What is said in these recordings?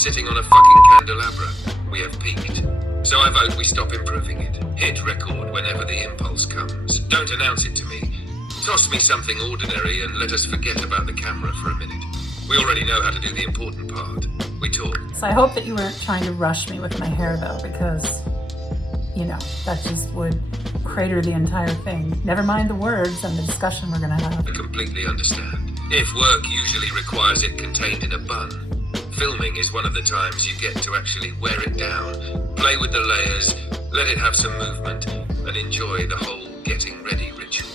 sitting on a fucking candelabra. We have peaked. So I vote we stop improving it. Hit record whenever the impulse comes. Don't announce it to me. Toss me something ordinary and let us forget about the camera for a minute. We already know how to do the important part. We talk. So I hope that you weren't trying to rush me with my hair though, because, you know, that just would crater the entire thing. Never mind the words and the discussion we're gonna have. I completely understand. If work usually requires it contained in a bun, filming is one of the times you get to actually wear it down, play with the layers, let it have some movement, and enjoy the whole getting ready ritual.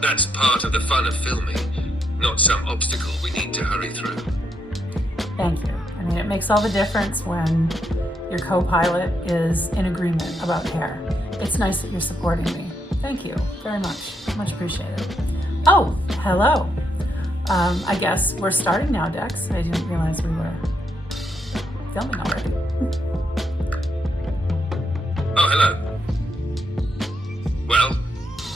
That's part of the fun of filming, not some obstacle we need to hurry through. Thank you. I mean, it makes all the difference when your co-pilot is in agreement about hair. It's nice that you're supporting me. Thank you very much. Much appreciated. Oh, hello. I guess we're starting now, Dex. I didn't realize we were filming already. Oh, hello. Well,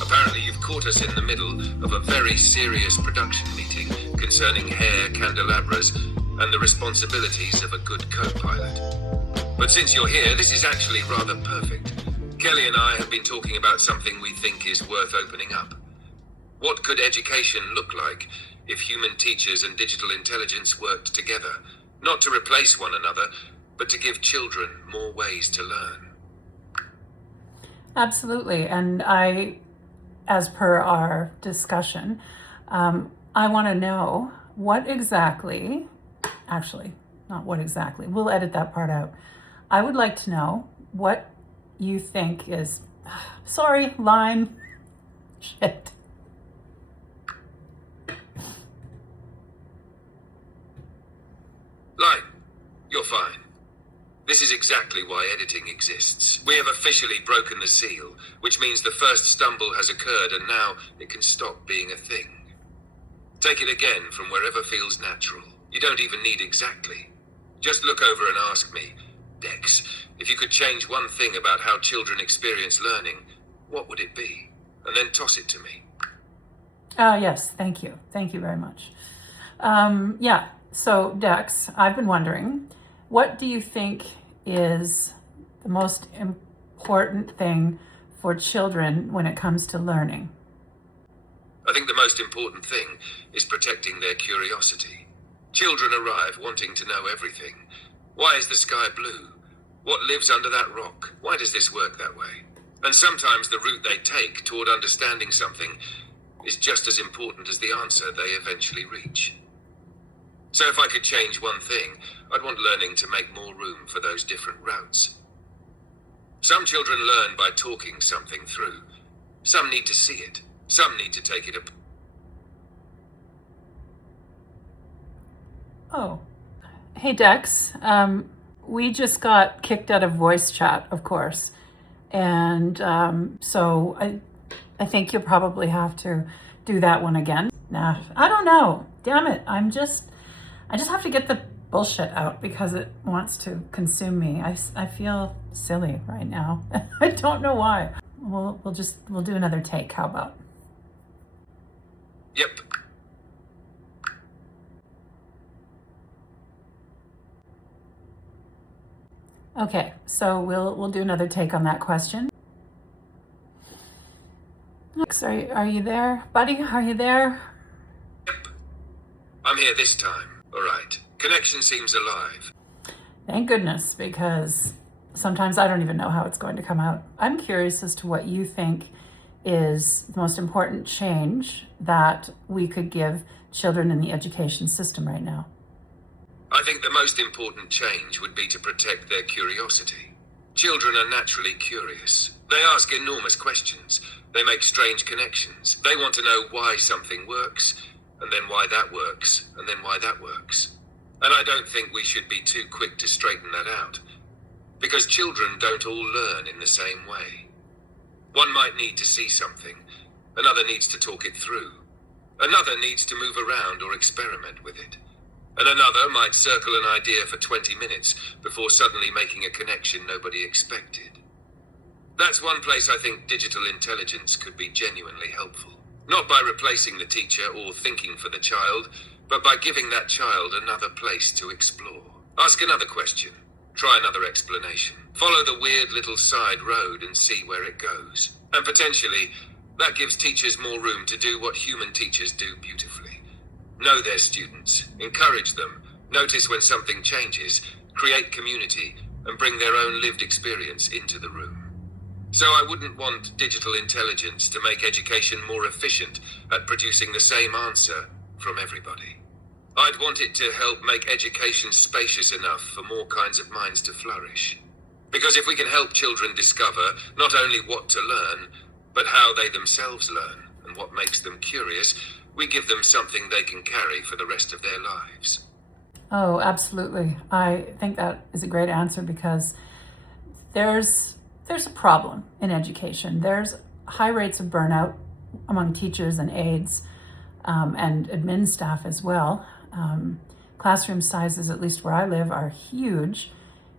apparently you've caught us in the middle of a very serious production meeting concerning hair candelabras and the responsibilities of a good co-pilot. But since you're here, this is actually rather perfect. Kelly and I have been talking about something we think is worth opening up. What could education look like if human teachers and digital intelligence worked together, not to replace one another, but to give children more ways to learn? Absolutely. And I, as per our discussion, I want to know what exactly, actually, not what exactly, we'll edit that part out. I would like to know what you think is, sorry, lime, shit. Line, you're fine. This is exactly why editing exists. We have officially broken the seal, which means the first stumble has occurred and now it can stop being a thing. Take it again from wherever feels natural. You don't even need exactly. Just look over and ask me, Dex, if you could change one thing about how children experience learning, what would it be? And then toss it to me. Yes, thank you. Thank you very much. Yeah, so Dex, I've been wondering, what do you think is the most important thing for children when it comes to learning? I think the most important thing is protecting their curiosity. Children arrive wanting to know everything. Why is the sky blue? What lives under that rock? Why does this work that way? And sometimes the route they take toward understanding something is just as important as the answer they eventually reach. So if I could change one thing, I'd want learning to make more room for those different routes. Some children learn by talking something through. Some need to see it. Some need to take it up. Oh, hey Dex, we just got kicked out of voice chat, of course. And so I think you'll probably have to do that one again. Nah, I don't know. Damn it. I just have to get the bullshit out because it wants to consume me. I feel silly right now. I don't know why. We'll do another take. How about? Yep. Okay, so we'll do another take on that question. Dex, are you there, buddy? Are you there? Yep. I'm here this time. All right. Connection seems alive. Thank goodness, because sometimes I don't even know how it's going to come out. I'm curious as to what you think is the most important change that we could give children in the education system right now. I think the most important change would be to protect their curiosity. Children are naturally curious. They ask enormous questions. They make strange connections. They want to know why something works, and then why that works, and then why that works. And I don't think we should be too quick to straighten that out, because children don't all learn in the same way. One might need to see something, another needs to talk it through, another needs to move around or experiment with it, and another might circle an idea for 20 minutes before suddenly making a connection nobody expected. That's one place I think digital intelligence could be genuinely helpful. Not by replacing the teacher or thinking for the child, but by giving that child another place to explore. Ask another question. Try another explanation. Follow the weird little side road and see where it goes. And potentially, that gives teachers more room to do what human teachers do beautifully. Know their students, encourage them, notice when something changes, create community, and bring their own lived experience into the room. So I wouldn't want digital intelligence to make education more efficient at producing the same answer from everybody. I'd want it to help make education spacious enough for more kinds of minds to flourish. Because if we can help children discover not only what to learn, but how they themselves learn and what makes them curious, we give them something they can carry for the rest of their lives. Oh, absolutely. I think that is a great answer because there's a problem in education. There's high rates of burnout among teachers and aides and admin staff as well. Classroom sizes, at least where I live, are huge,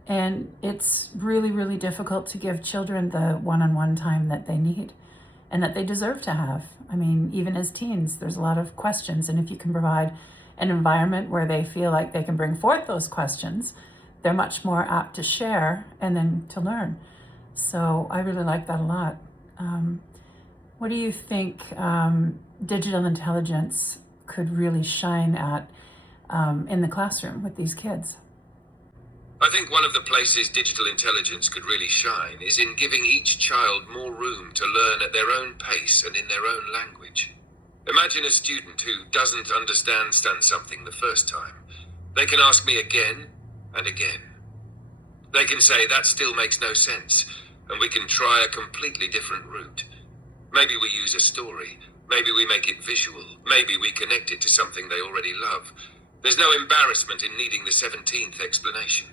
and it's really, really difficult to give children the one-on-one time that they need and that they deserve to have. I mean, even as teens, there's a lot of questions, and if you can provide an environment where they feel like they can bring forth those questions, they're much more apt to share and then to learn. So I really like that a lot. What do you think digital intelligence could really shine at in the classroom with these kids? I think one of the places digital intelligence could really shine is in giving each child more room to learn at their own pace and in their own language. Imagine a student who doesn't understand something the first time. They can ask me again and again. They can say, that still makes no sense, and we can try a completely different route. Maybe we use a story. Maybe we make it visual. Maybe we connect it to something they already love. There's no embarrassment in needing the 17th explanation.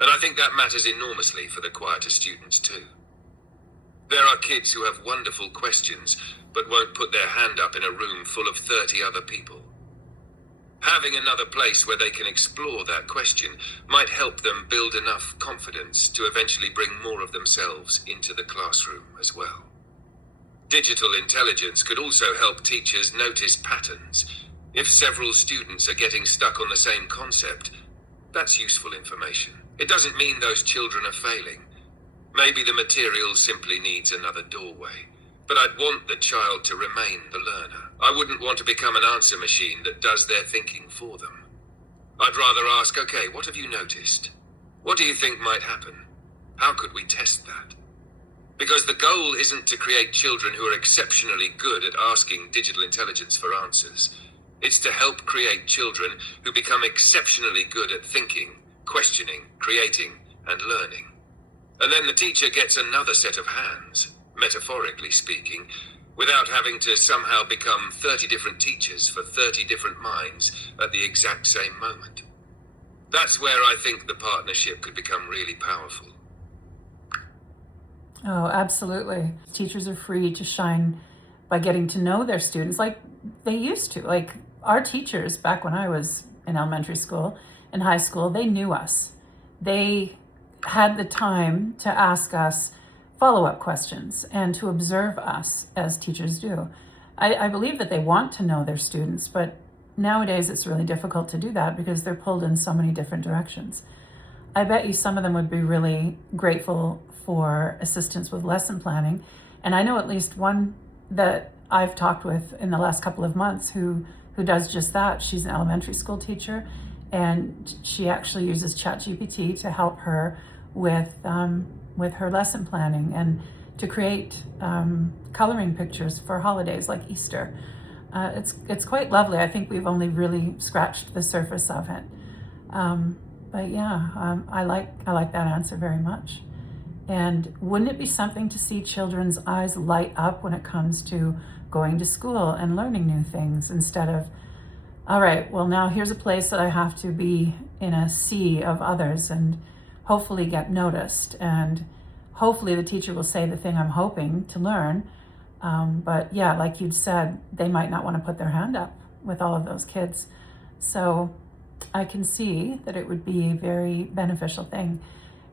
And I think that matters enormously for the quieter students too. There are kids who have wonderful questions, but won't put their hand up in a room full of 30 other people. Having another place where they can explore that question might help them build enough confidence to eventually bring more of themselves into the classroom as well. Digital intelligence could also help teachers notice patterns. If several students are getting stuck on the same concept, that's useful information. It doesn't mean those children are failing. Maybe the material simply needs another doorway. But I'd want the child to remain the learner. I wouldn't want to become an answer machine that does their thinking for them. I'd rather ask, okay, what have you noticed? What do you think might happen? How could we test that? Because the goal isn't to create children who are exceptionally good at asking digital intelligence for answers. It's to help create children who become exceptionally good at thinking, questioning, creating, and learning. And then the teacher gets another set of hands, metaphorically speaking, without having to somehow become 30 different teachers for 30 different minds at the exact same moment. That's where I think the partnership could become really powerful. Oh, absolutely. Teachers are free to shine by getting to know their students like they used to. Like our teachers back when I was in elementary school and high school, they knew us. They had the time to ask us follow-up questions and to observe us as teachers do. I believe that they want to know their students, but nowadays it's really difficult to do that because they're pulled in so many different directions. I bet you some of them would be really grateful for assistance with lesson planning. And I know at least one that I've talked with in the last couple of months who does just that. She's an elementary school teacher, and she actually uses ChatGPT to help her with her lesson planning and to create coloring pictures for holidays like Easter. It's quite lovely. I think we've only really scratched the surface of it. But yeah, I like that answer very much. And wouldn't it be something to see children's eyes light up when it comes to going to school and learning new things instead of, all right, well now here's a place that I have to be in a sea of others and hopefully get noticed, and hopefully the teacher will say the thing I'm hoping to learn. But yeah, like you'd said, they might not want to put their hand up with all of those kids. So I can see that it would be a very beneficial thing.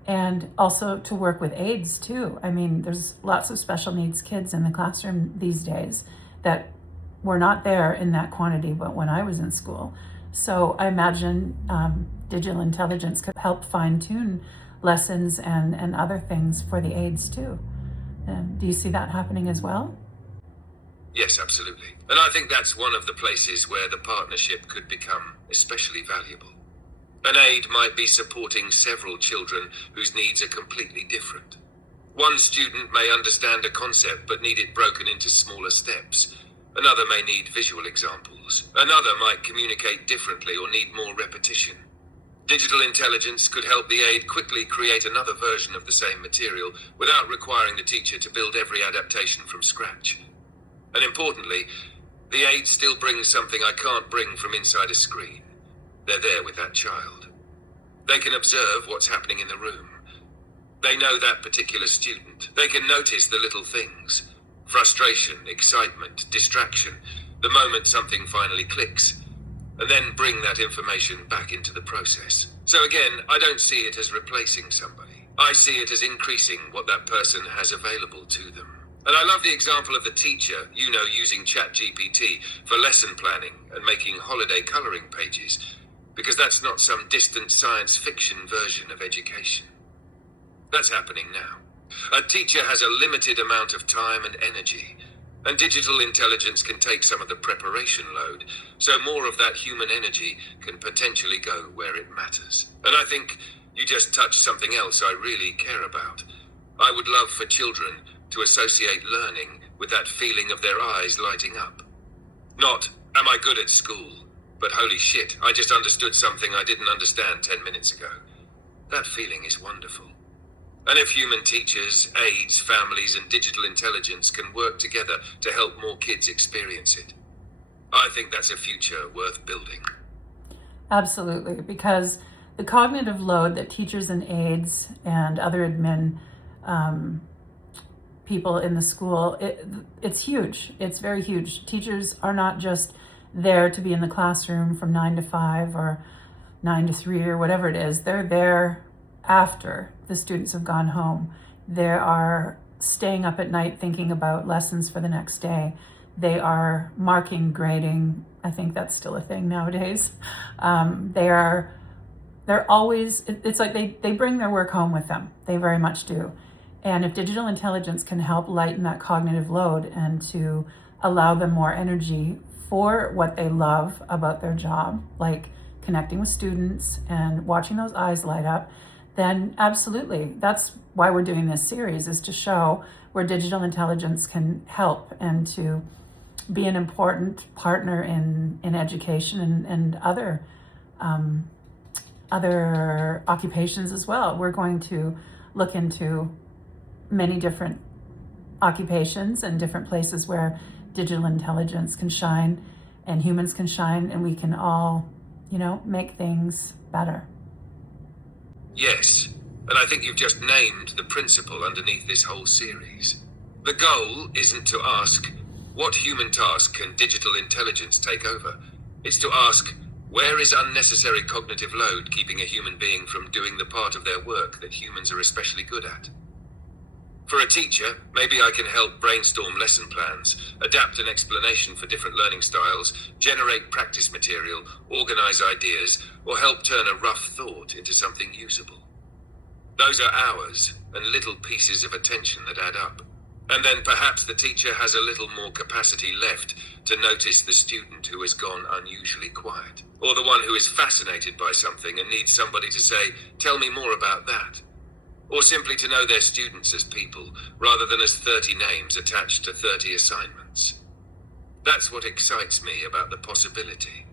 And also to work with aides too. I mean, there's lots of special needs kids in the classroom these days that were not there in that quantity, but when I was in school. So I imagine digital intelligence could help fine-tune lessons and other things for the aides too. Do you see that happening as well? Yes, absolutely. And I think that's one of the places where the partnership could become especially valuable. An aide might be supporting several children whose needs are completely different. One student may understand a concept but need it broken into smaller steps. Another may need visual examples. Another might communicate differently or need more repetition. Digital intelligence could help the aide quickly create another version of the same material without requiring the teacher to build every adaptation from scratch. And importantly, the aide still brings something I can't bring from inside a screen. They're there with that child. They can observe what's happening in the room. They know that particular student. They can notice the little things. Frustration, excitement, distraction, the moment something finally clicks, and then bring that information back into the process. So again, I don't see it as replacing somebody. I see it as increasing what that person has available to them. And I love the example of the teacher, using ChatGPT for lesson planning and making holiday coloring pages, because that's not some distant science fiction version of education. That's happening now. A teacher has a limited amount of time and energy, and digital intelligence can take some of the preparation load, so more of that human energy can potentially go where it matters. And I think you just touched something else I really care about. I would love for children to associate learning with that feeling of their eyes lighting up. Not, am I good at school? But holy shit, I just understood something I didn't understand 10 minutes ago. That feeling is wonderful. And if human teachers, aides, families, and digital intelligence can work together to help more kids experience it, I think that's a future worth building. Absolutely, because the cognitive load that teachers and aides and other admin people in the school, it's huge. It's very huge. Teachers are not just there to be in the classroom from 9 to 5 or 9 to 3 or whatever it is. They're there after the students have gone home. They are staying up at night thinking about lessons for the next day. They are marking, grading. I think that's still a thing nowadays. They're always, it's like they bring their work home with them. They very much do. And if digital intelligence can help lighten that cognitive load and to allow them more energy for what they love about their job, like connecting with students and watching those eyes light up, then absolutely, that's why we're doing this series, is to show where digital intelligence can help and to be an important partner in education and other occupations as well. We're going to look into many different occupations and different places where digital intelligence can shine and humans can shine, and we can all, make things better. Yes, and I think you've just named the principle underneath this whole series. The goal isn't to ask, what human task can digital intelligence take over? It's to ask, where is unnecessary cognitive load keeping a human being from doing the part of their work that humans are especially good at? For a teacher, maybe I can help brainstorm lesson plans, adapt an explanation for different learning styles, generate practice material, organize ideas, or help turn a rough thought into something usable. Those are hours and little pieces of attention that add up. And then perhaps the teacher has a little more capacity left to notice the student who has gone unusually quiet, or the one who is fascinated by something and needs somebody to say, tell me more about that. Or simply to know their students as people, rather than as 30 names attached to 30 assignments. That's what excites me about the possibility.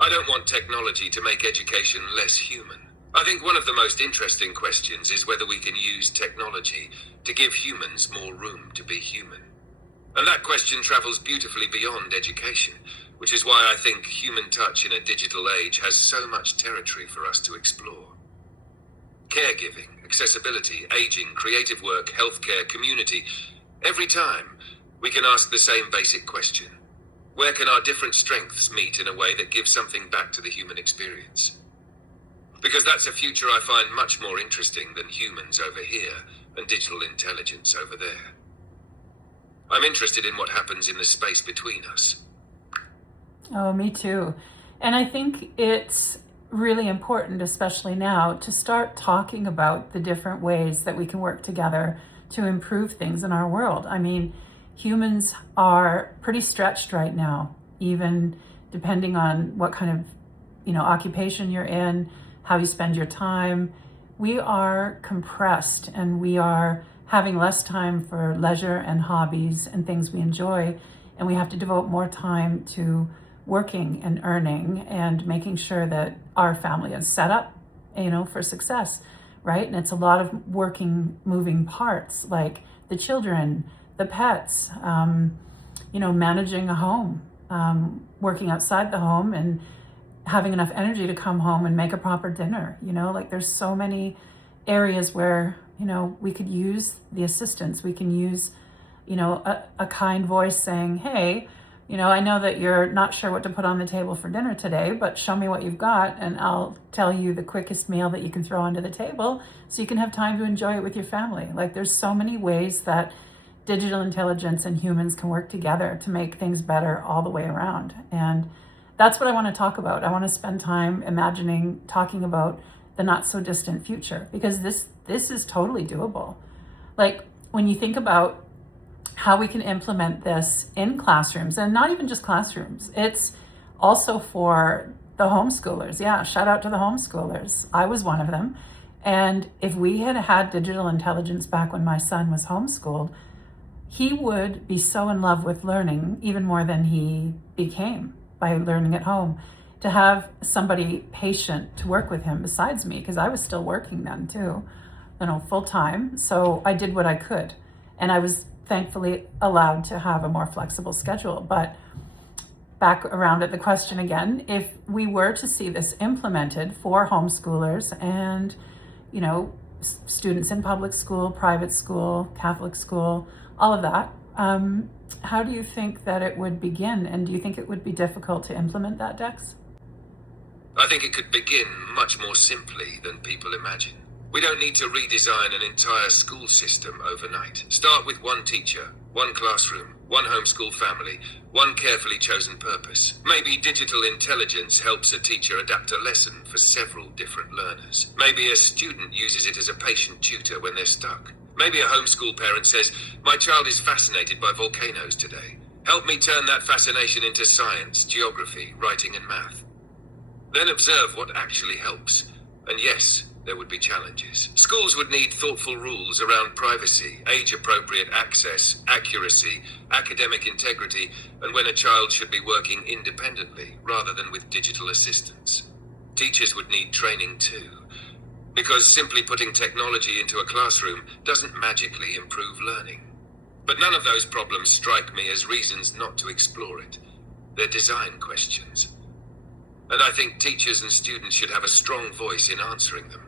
I don't want technology to make education less human. I think one of the most interesting questions is whether we can use technology to give humans more room to be human. And that question travels beautifully beyond education, which is why I think human touch in a digital age has so much territory for us to explore. Caregiving, accessibility, aging, creative work, healthcare, community. Every time, we can ask the same basic question. Where can our different strengths meet in a way that gives something back to the human experience? Because that's a future I find much more interesting than humans over here and digital intelligence over there. I'm interested in what happens in the space between us. Oh, me too. And I think it's really important, especially now, to start talking about the different ways that we can work together to improve things in our world. I mean, humans are pretty stretched right now, even depending on what kind of, occupation you're in, how you spend your time. We are compressed and we are having less time for leisure and hobbies and things we enjoy. And we have to devote more time to working and earning and making sure that our family is set up, for success, right? And it's a lot of working, moving parts, like the children, the pets, managing a home, working outside the home and having enough energy to come home and make a proper dinner. Like there's so many areas where, we could use the assistance. We can use, a kind voice saying, hey, I know that you're not sure what to put on the table for dinner today, but show me what you've got and I'll tell you the quickest meal that you can throw onto the table so you can have time to enjoy it with your family. Like there's so many ways that digital intelligence and humans can work together to make things better all the way around. And that's what I want to talk about. I want to spend time talking about the not so distant future, because this is totally doable. Like when you think about how we can implement this in classrooms, and not even just classrooms, it's also for the homeschoolers. Yeah, shout out to the homeschoolers. I was one of them. And if we had had digital intelligence back when my son was homeschooled, he would be so in love with learning, even more than he became by learning at home, to have somebody patient to work with him besides me, because I was still working then too, full time. So I did what I could. And I was thankfully allowed to have a more flexible schedule. But back around at the question again, if we were to see this implemented for homeschoolers and, students in public school, private school, Catholic school, all of that, how do you think that it would begin? And do you think it would be difficult to implement that, Dex? I think it could begin much more simply than people imagine. We don't need to redesign an entire school system overnight. Start with one teacher, one classroom, one homeschool family, one carefully chosen purpose. Maybe digital intelligence helps a teacher adapt a lesson for several different learners. Maybe a student uses it as a patient tutor when they're stuck. Maybe a homeschool parent says, my child is fascinated by volcanoes today. Help me turn that fascination into science, geography, writing and math. Then observe what actually helps. And yes, there would be challenges. Schools would need thoughtful rules around privacy, age-appropriate access, accuracy, academic integrity, and when a child should be working independently rather than with digital assistance. Teachers would need training too, because simply putting technology into a classroom doesn't magically improve learning. But none of those problems strike me as reasons not to explore it. They're design questions. And I think teachers and students should have a strong voice in answering them.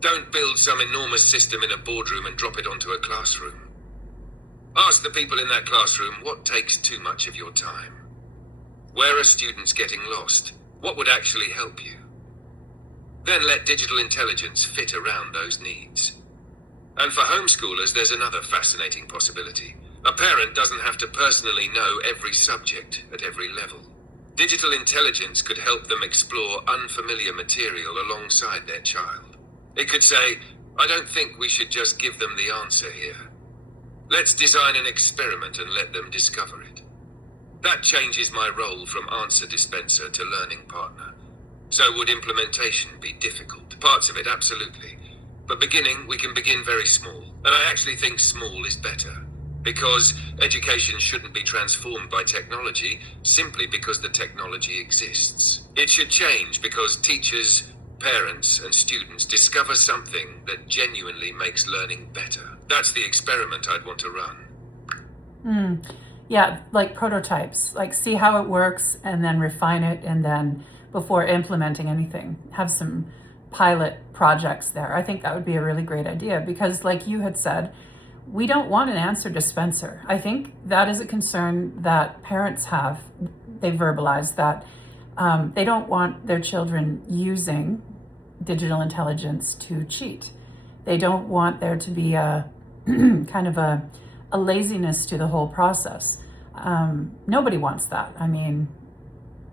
Don't build some enormous system in a boardroom and drop it onto a classroom. Ask the people in that classroom what takes too much of your time. Where are students getting lost? What would actually help you? Then let digital intelligence fit around those needs. And for homeschoolers, there's another fascinating possibility. A parent doesn't have to personally know every subject at every level. Digital intelligence could help them explore unfamiliar material alongside their child. It could say, I don't think we should just give them the answer here. Let's design an experiment and let them discover it. That changes my role from answer dispenser to learning partner. So would implementation be difficult? Parts of it, absolutely. But we can begin very small. And I actually think small is better. Because education shouldn't be transformed by technology simply because the technology exists. It should change because teachers, parents, and students discover something that genuinely makes learning better. That's the experiment I'd want to run. Yeah, like prototypes, like see how it works and then refine it, and then before implementing anything, have some pilot projects there. I think that would be a really great idea because, like you had said, we don't want an answer dispenser. I think that is a concern that parents have. They verbalized that they don't want their children using digital intelligence to cheat. They don't want there to be a kind of a laziness to the whole process. Nobody wants that. I mean,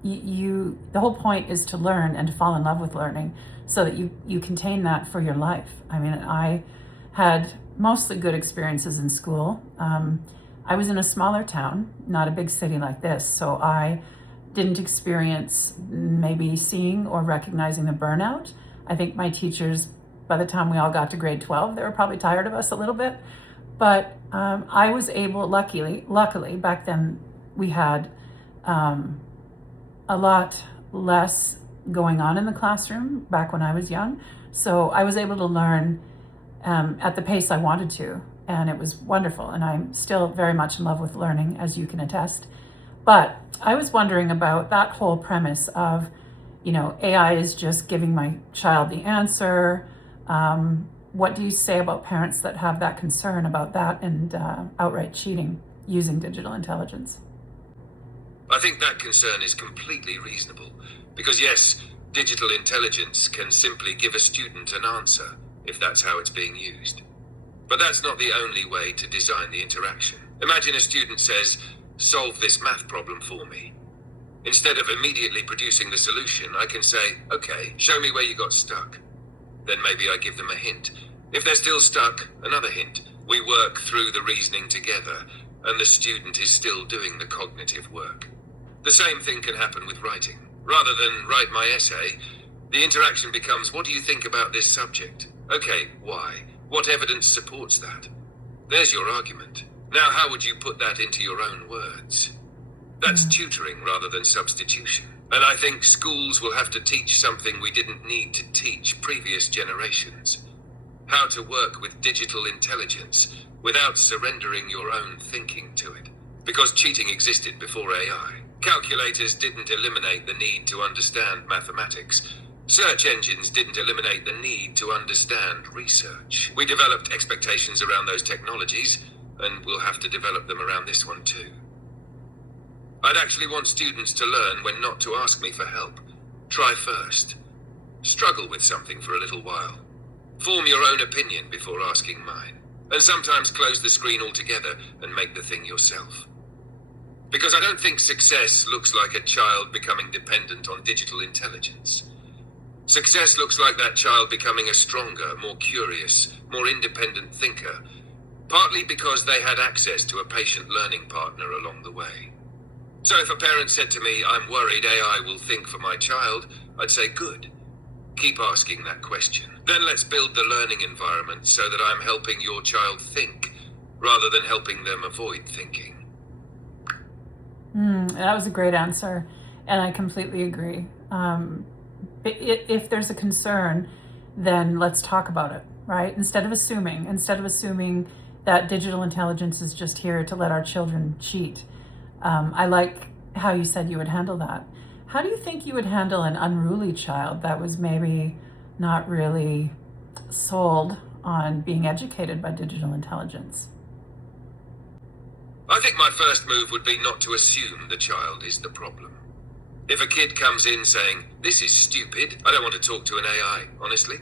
the whole point is to learn and to fall in love with learning so that you contain that for your life. I mean, I had mostly good experiences in school. I was in a smaller town, not a big city like this, so I didn't experience maybe seeing or recognizing the burnout. I think my teachers, by the time we all got to grade 12, they were probably tired of us a little bit. But I was able, luckily, back then we had a lot less going on in the classroom back when I was young. So I was able to learn at the pace I wanted to, and it was wonderful. And I'm still very much in love with learning, as you can attest. But I was wondering about that whole premise of, AI is just giving my child the answer. What do you say about parents that have that concern about that and outright cheating using digital intelligence? I think that concern is completely reasonable, because yes, digital intelligence can simply give a student an answer if that's how it's being used. But that's not the only way to design the interaction. Imagine a student says, "Solve this math problem for me." Instead of immediately producing the solution, I can say, "Okay, show me where you got stuck." Then maybe I give them a hint. If they're still stuck, another hint. We work through the reasoning together, and the student is still doing the cognitive work. The same thing can happen with writing. Rather than write my essay, the interaction becomes, "What do you think about this subject?" "Okay, why? What evidence supports that?" There's your argument. Now how would you put that into your own words? That's tutoring rather than substitution. And I think schools will have to teach something we didn't need to teach previous generations. How to work with digital intelligence without surrendering your own thinking to it. Because cheating existed before AI. Calculators didn't eliminate the need to understand mathematics. Search engines didn't eliminate the need to understand research. We developed expectations around those technologies, and we'll have to develop them around this one too. I'd actually want students to learn when not to ask me for help. Try first. Struggle with something for a little while. Form your own opinion before asking mine. And sometimes close the screen altogether and make the thing yourself. Because I don't think success looks like a child becoming dependent on digital intelligence. Success looks like that child becoming a stronger, more curious, more independent thinker, partly because they had access to a patient learning partner along the way. So if a parent said to me, "I'm worried AI will think for my child," I'd say, "Good. Keep asking that question. Then let's build the learning environment so that I'm helping your child think, rather than helping them avoid thinking." That was a great answer, and I completely agree. If there's a concern, then let's talk about it, right? Instead of assuming that digital intelligence is just here to let our children cheat. I like how you said you would handle that. How do you think you would handle an unruly child that was maybe not really sold on being educated by digital intelligence? I think my first move would be not to assume the child is the problem. If a kid comes in saying, "This is stupid, I don't want to talk to an AI, honestly,"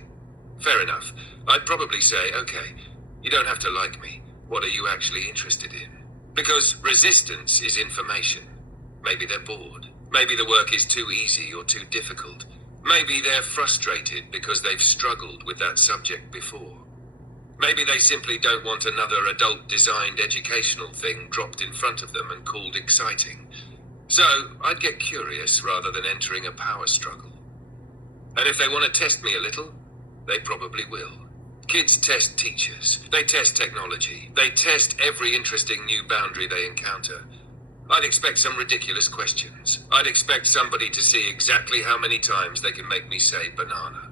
fair enough. I'd probably say, "Okay, you don't have to like me. What are you actually interested in?" Because resistance is information. Maybe they're bored. Maybe the work is too easy or too difficult. Maybe they're frustrated because they've struggled with that subject before. Maybe they simply don't want another adult-designed educational thing dropped in front of them and called exciting. So I'd get curious rather than entering a power struggle. And if they want to test me a little, they probably will. Kids test teachers. They test technology. They test every interesting new boundary they encounter. I'd expect some ridiculous questions. I'd expect somebody to see exactly how many times they can make me say banana.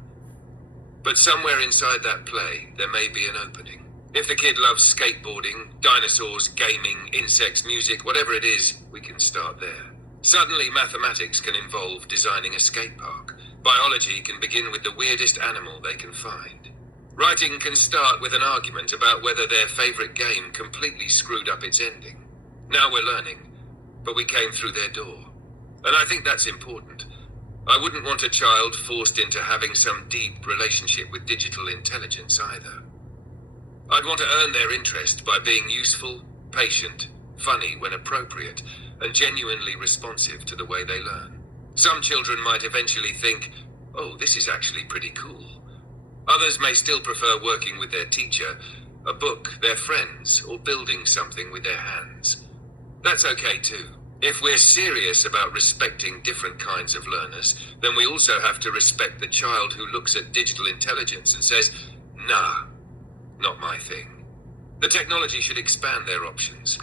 But somewhere inside that play, there may be an opening. If the kid loves skateboarding, dinosaurs, gaming, insects, music, whatever it is, we can start there. Suddenly, mathematics can involve designing a skate park. Biology can begin with the weirdest animal they can find. Writing can start with an argument about whether their favorite game completely screwed up its ending. Now we're learning, but we came through their door. And I think that's important. I wouldn't want a child forced into having some deep relationship with digital intelligence either. I'd want to earn their interest by being useful, patient, funny when appropriate, and genuinely responsive to the way they learn. Some children might eventually think, oh, this is actually pretty cool. Others may still prefer working with their teacher, a book, their friends, or building something with their hands. That's okay too. If we're serious about respecting different kinds of learners, then we also have to respect the child who looks at digital intelligence and says, nah, not my thing. The technology should expand their options.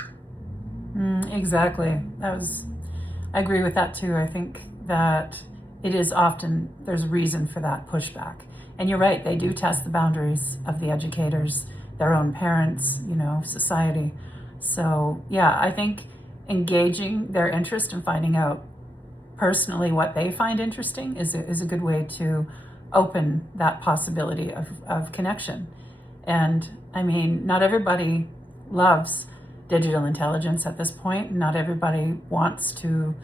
Exactly. I agree with that too. I think that it is often, there's reason for that pushback. And you're right, they do test the boundaries of the educators, their own parents, society. So yeah, I think engaging their interest and finding out personally what they find interesting is a good way to open that possibility of connection. And I mean, not everybody loves digital intelligence at this point. Not everybody wants to,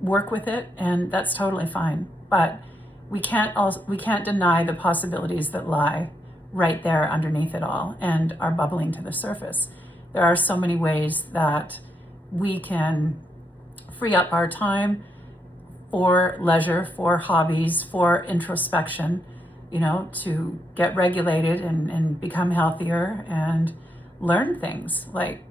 work with it, and that's totally fine. But we can't deny the possibilities that lie right there underneath it all and are bubbling to the surface. There are so many ways that we can free up our time for leisure, for hobbies, for introspection, to get regulated and become healthier and learn things like